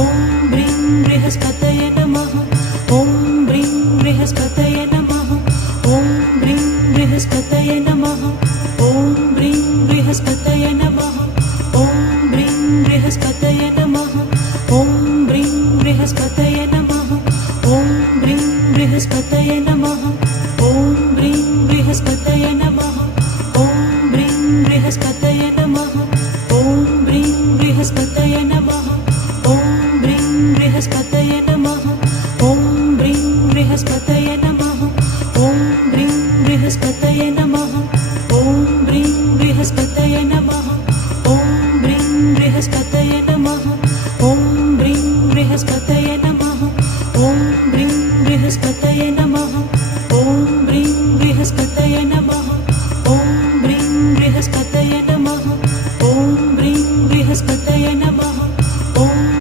ॐ ब्रीं बृहस्पतये नमः। ॐ ब्रीं बृहस्पतये नमः। ॐ ब्रीं बृहस्पतये नमः। ॐ ब्रीं बृहस्पतये नमः। ॐ ब्रीं बृहस्पतये नमः। ॐ ब्रीं बृहस्पतये नमः। ॐ ब्रीं बृहस्पतये नमः। ॐ ब्रीं बृहस्पतये नमः। ॐ ब्रीं बृहस्पतये नमः। ॐ ब्रीं बृहस्पतये नमः। ॐ ब्रीं बृहस्पतये नमः। ॐ ब्रीं बृहस्पतये नमः। ॐ ब्रीं बृहस्पतये नमः। ॐ ब्रीं बृहस्पतये नमः। ॐ ब्रीं बृहस्पतये नमः। ॐ ब्रीं बृहस्पतये